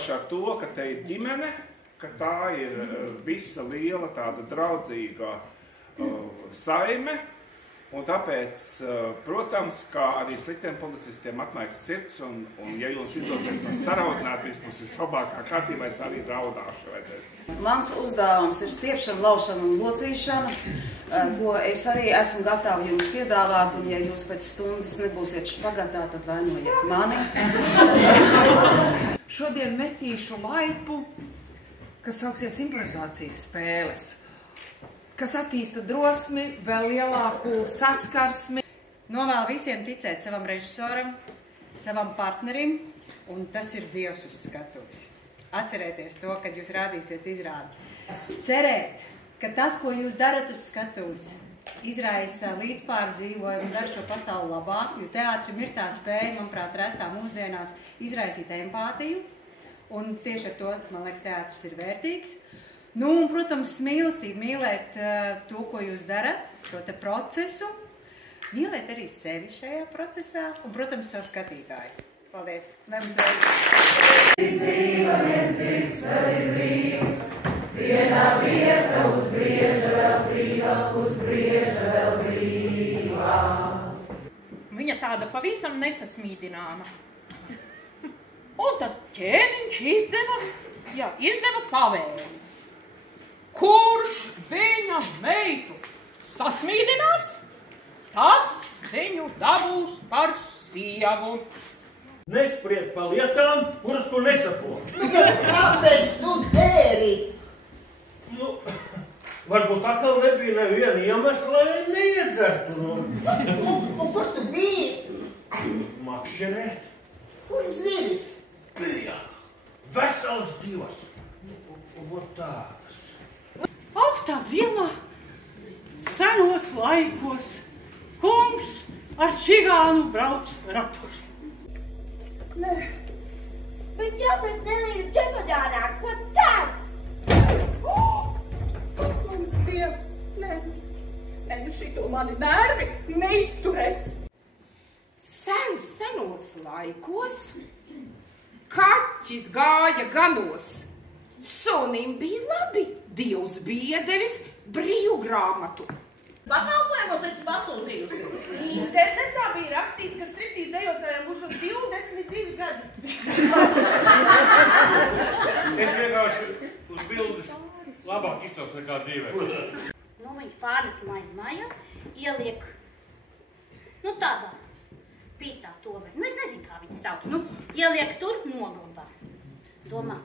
īpaši ar to, ka te ir ģimene, ka tā ir visa liela tāda draudzīga saime, un tāpēc, protams, kā arī sliktiem policistiem atmaiks sirds, un ja jūs izdosies man saraudināt vispār vislabākā kārtībā, es arī raudāšu vajadzētu. Mans uzdevums ir stiepšana, laušana un locīšana, ko es arī esmu gatava jums piedāvāt, un ja jūs pēc stundas nebūsiet špagatā, tad vainojiet mani. Šodien metīšu laipu, kas sauksies improvizācijas spēles, kas attīsta drosmi, vēl lielāku saskarsmi. Novēlu visiem ticēt savam režisoram, savam partnerim, un tas ir Dievs uz skatuves. Atcerēties to, kad jūs rādīsiet izrādi. Cerēt, ka tas, ko jūs darat uz skatuves, izraisa līdzpārdzīvojumu un dara šo pasauli labāk, jo teātrim ir tā spēja, manuprāt, retā mūsdienās izraisīt empātiju, un tieši ar to, man liekas, teātris ir vērtīgs. Nu, un, protams, mīlestība, mīlēt to, ko jūs darat, šo te procesu, mīlēt arī sevi šajā procesā, un, protams, savu skatītāju. Paldies! Lai mums veids! Dzīva viens vēl ir brīvs, vienā vieta uz brieža vēl brīva, uz brieža vēl brīvā. Viņa tāda pavisam nesasmīdināma. Un tad ķēniņš izdeva pavēli. Kurš viņa meitu sasmīdinās, tas viņu dabūs par sievu. Nespried par lietām, kuras tu nesaproti. Kāpēc tu dzēri? Varbūt atkal nebija neviena iemesla, lai neiedzertu. Kur tu biji? Makšķerēt. Kur zivis? Bija. Vesels divas. Vot tādas. Augstā ziemā, senos laikos, kungs ar čigānu brauc ratos. Nē, bet ja tas nelīja čemodānā, ko tad? Kungs Dievs, nē, šito mani nervi neizturēs. Senos laikos kaķis gāja ganos, sunim bija labi, Dievs bija devis brīvgrāmatu. Pakalpojumos esmu pasūtījusi. Internetā bija rakstīts, ka striptīs dejotājiem būs 22 gadi. Es vienkārši uz bildes labāk iztos nekā dzīvē. Nu, viņš pārnes maiņu, ieliek, tādā pītā tomēr. Es nezinu, kā viņu sauc. Ieliek tur noglabā. Domā,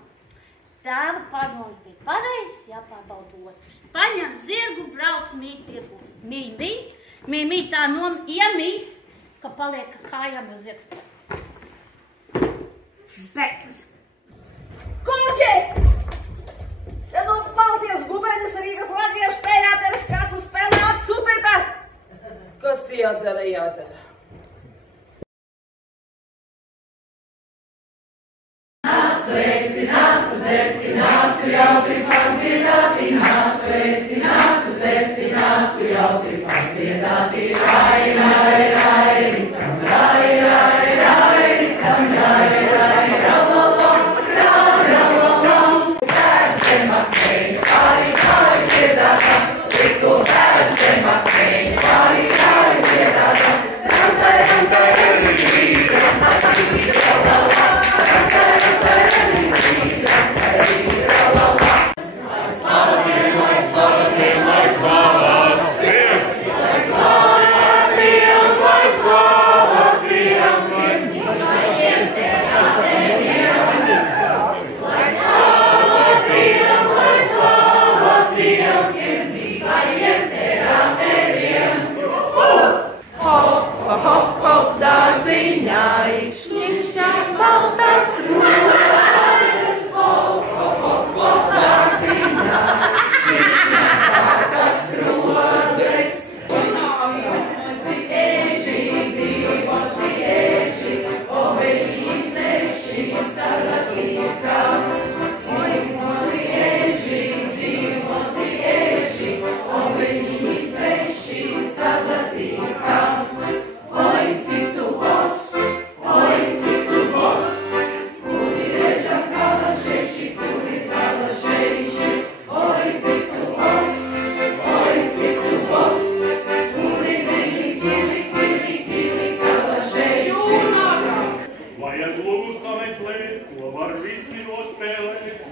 tēva padoms bija pareizs, jāpārbauda otrs. Paņem zirgu, brauc mīt tirgu. Mīt tā iemīt, ka paliek kājām uz zirgs. Beklis. Kungi! Ja no Baltijas guberņas Rīgas latviešu teātera skatu spēlē atsūtīta! Kas jādara? Nācu ēsti, nācu dzerti, nācu jautri padziedāti, nācu ēsti, nācu dzerti, nācu jautri padziedāti, rai, rai, rai, ritam, rai, rai, rai, ritam, rai, rai, ravalam, ravalam, bērdzem akmeņi, kāri, kāri dziedātam, tikko bērdzem akmeņi, kāri, kāri dziedātam, rantai, rantai, ravalam,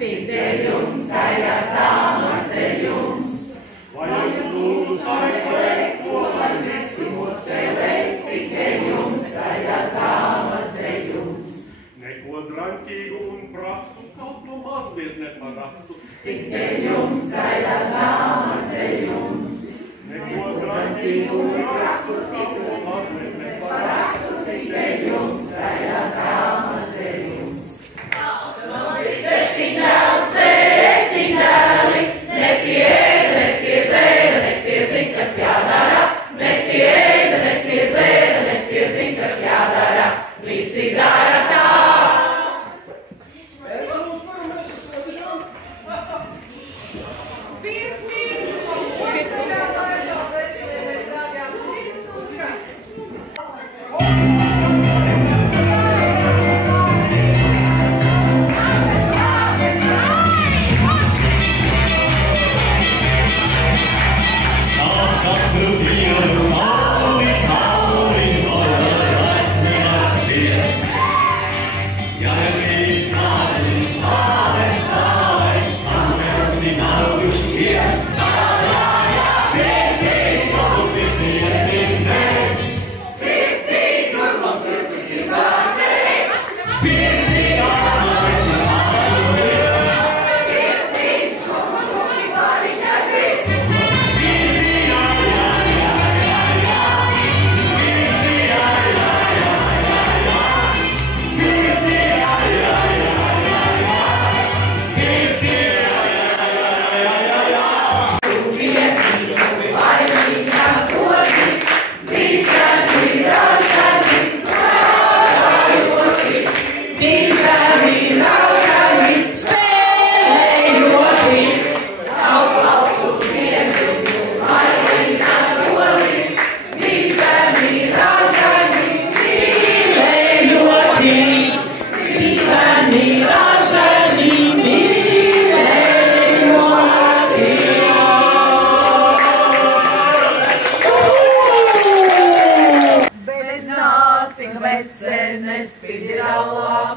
tik te jums, skaļās dāmas te jums. Vai tu sameklē, ko lai nesimo spēlē, tik te jums, skaļās dāmas te jums. Neko draņķīgu un prastu, kaut no mazliet neparastu. Tik te jums, skaļās dāmas te jums. Neko draņķīgu un prastu, kaut no mazliet neparastu. Tik te jums, skaļās dāmas te jums. Septiņ dēli, ne pie ēda, ne pie dzēra, ne pie zin, kas jādara. Ne pie ēda, ne pie dzēra, ne pie zin, kas jādara. Visi dara tā.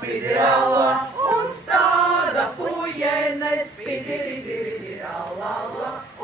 Pidiralla, un stāda pujenes, pidiri, diri, dira, la, la.